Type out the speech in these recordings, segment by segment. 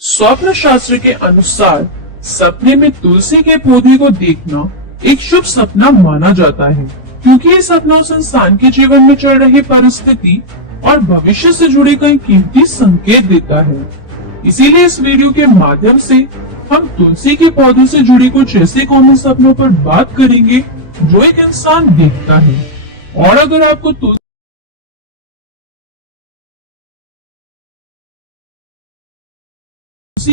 स्वप्न शास्त्र के अनुसार सपने में तुलसी के पौधे को देखना एक शुभ सपना माना जाता है, क्योंकि ये सपना उस इंसान के जीवन में चल रही परिस्थिति और भविष्य से जुड़े कई कीमती संकेत देता है। इसीलिए इस वीडियो के माध्यम से हम तुलसी के पौधों से जुड़े कुछ ऐसे कॉमन सपनों पर बात करेंगे जो एक इंसान देखता है। और अगर आपको तुलसी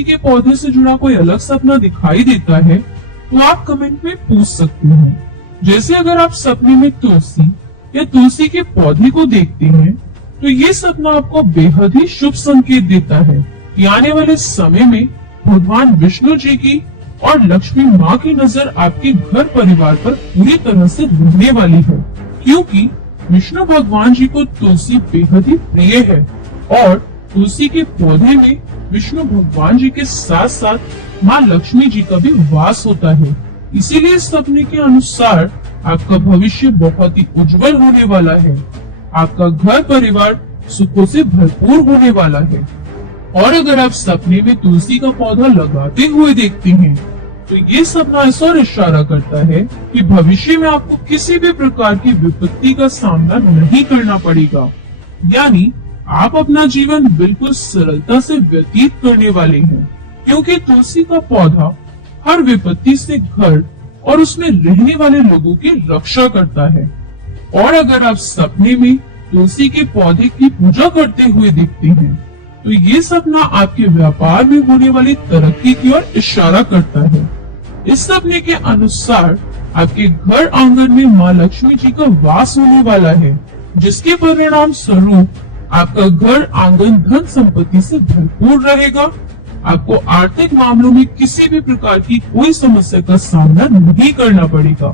के पौधे से जुड़ा कोई अलग सपना दिखाई देता है तो आप कमेंट में पूछ सकते हैं। जैसे अगर आप सपने में तुलसी या तुलसी के पौधे को देखते हैं तो ये सपना आपको बेहद ही शुभ संकेत देता है कि आने वाले समय में भगवान विष्णु जी की और लक्ष्मी माँ की नजर आपके घर परिवार पर पूरी तरह से रहने वाली है, क्योंकि विष्णु भगवान जी को तुलसी बेहद ही प्रिय है और तुलसी के पौधे में विष्णु भगवान जी के साथ साथ माँ लक्ष्मी जी का भी वास होता है। इसीलिए सपने के अनुसार आपका भविष्य बहुत ही उज्जवल होने वाला है। आपका घर परिवार सुखों से भरपूर होने वाला है। और अगर आप सपने में तुलसी का पौधा लगाते हुए देखते हैं तो ये सपना ऐसा इशारा करता है कि भविष्य में आपको किसी भी प्रकार की विपत्ति का सामना नहीं करना पड़ेगा, यानी आप अपना जीवन बिल्कुल सरलता से व्यतीत करने वाले हैं, क्योंकि तुलसी का पौधा हर विपत्ति से घर और उसमें रहने वाले लोगों की रक्षा करता है। और अगर आप सपने में तुलसी के पौधे की पूजा करते हुए दिखते हैं तो ये सपना आपके व्यापार में होने वाली तरक्की की ओर इशारा करता है। इस सपने के अनुसार आपके घर आंगन में माँ लक्ष्मी जी का वास होने वाला है, जिसके परिणाम स्वरूप आपका घर आंगन धन संपत्ति से भरपूर रहेगा। आपको आर्थिक मामलों में किसी भी प्रकार की कोई समस्या का सामना नहीं करना पड़ेगा।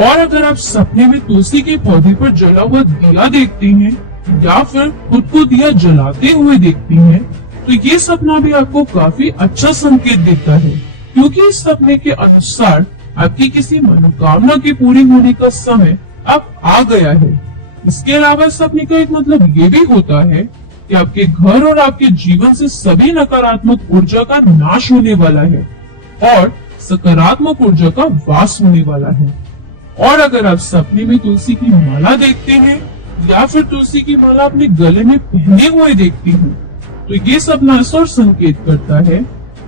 और अगर आप सपने में तुलसी के पौधे पर जला हुआ दिया देखते हैं या फिर खुद को दिया जलाते हुए देखते हैं तो ये सपना भी आपको काफी अच्छा संकेत देता है, क्योंकि इस सपने के अनुसार आपकी किसी मनोकामना की पूरी होने का समय अब आ गया है। इसके अलावा इस सपने का एक मतलब ये भी होता है कि आपके घर और आपके जीवन से सभी नकारात्मक ऊर्जा का नाश होने वाला है और सकारात्मक ऊर्जा का वास होने वाला है। और अगर आप सपने में तुलसी की माला देखते हैं या फिर तुलसी की माला अपने गले में पहने हुए देखते हैं तो ये सपना ऐसा संकेत करता है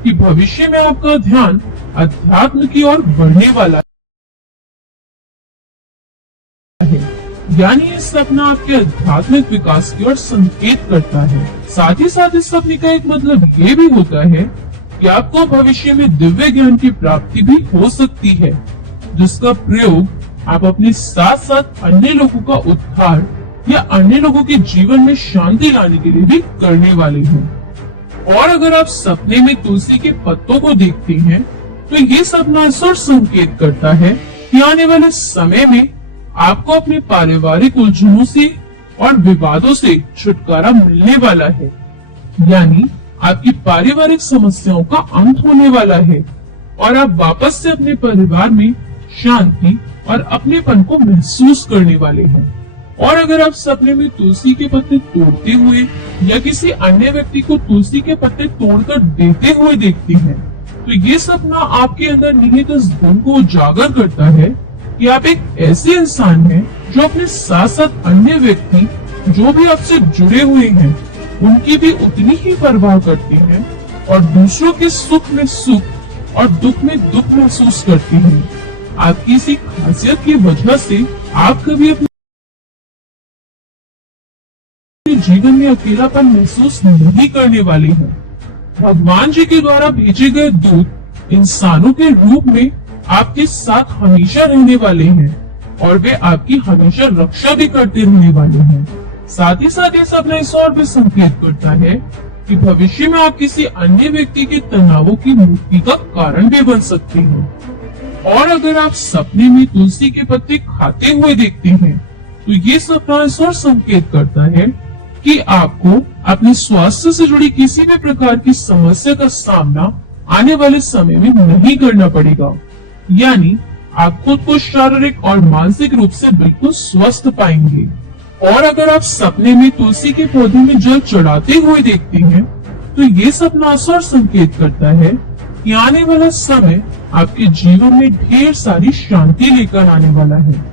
कि भविष्य में आपका ध्यान अध्यात्म की ओर बढ़ने वाला है, यानी ये सपना आपके आध्यात्मिक विकास की ओर संकेत करता है। साथ ही साथ इस सपने का एक मतलब ये भी होता है कि आपको भविष्य में दिव्य ज्ञान की प्राप्ति भी हो सकती है, जिसका प्रयोग आप अपने साथ साथ अन्य लोगों का उद्धार या अन्य लोगों के जीवन में शांति लाने के लिए भी करने वाले हैं। और अगर आप सपने में तुलसी के पत्तों को देखते हैं तो ये सपना ऐसा संकेत करता है कि आने वाले समय में आपको अपने पारिवारिक उलझनों से और विवादों से छुटकारा मिलने वाला है, यानी आपकी पारिवारिक समस्याओं का अंत होने वाला है और आप वापस से अपने परिवार में शांति और अपनेपन को महसूस करने वाले हैं। और अगर आप सपने में तुलसी के पत्ते तोड़ते हुए या किसी अन्य व्यक्ति को तुलसी के पत्ते तोड़कर देते हुए देखते हैं तो ये सपना आपके अंदर निहित इस गुण को उजागर करता है कि आप एक ऐसे इंसान हैं जो अपने साथ साथ अन्य व्यक्ति जो भी आपसे जुड़े हुए हैं उनकी भी उतनी ही परवाह करते हैं और दूसरों के सुख में सुख और दुख में दुख महसूस करते हैं। आपकी इसी खासियत की वजह से आप कभी अपने जीवन में अकेलापन महसूस नहीं करने वाले हैं। भगवान जी के द्वारा भेजे गए दूत इंसानों के रूप में आपके साथ हमेशा रहने वाले हैं और वे आपकी हमेशा रक्षा भी करते रहने वाले हैं। साथ ही साथ ये सपना इस और भी संकेत करता है कि भविष्य में आप किसी अन्य व्यक्ति के तनावों की मुक्ति का कारण भी बन सकते हैं। और अगर आप सपने में तुलसी के पत्ते खाते हुए देखते हैं तो ये सपना इस और संकेत करता है कि आपको अपने स्वास्थ्य से जुड़ी किसी भी प्रकार की समस्या का सामना आने वाले समय में नहीं करना पड़ेगा, यानी आप खुद को शारीरिक और मानसिक रूप से बिल्कुल स्वस्थ पाएंगे। और अगर आप सपने में तुलसी के पौधे में जल चढ़ाते हुए देखते हैं तो ये सपना असर संकेत करता है कि आने वाला समय आपके जीवन में ढेर सारी शांति लेकर आने वाला है।